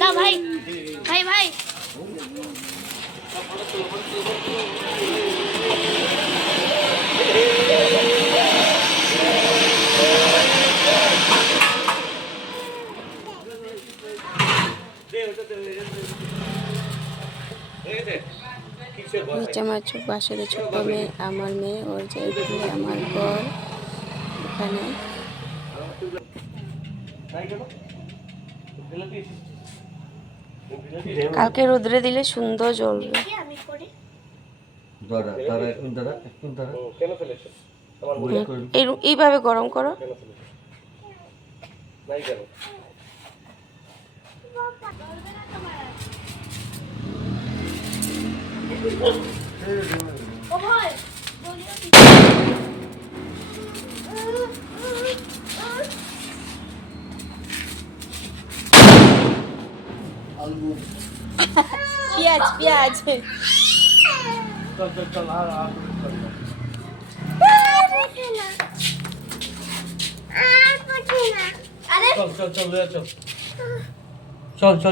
দাও ভাই ভাই ভাই আমার বাসার ছোট্ট মেয়ে, আমার মেয়ে, ওর যে আমার ঘর এখানে। কালকে রোদ্রে দিলে সুন্দর জ্বলবে। এইভাবে গরম করো। পেঁয়াজ পেঁয়াজ চল চল চল চল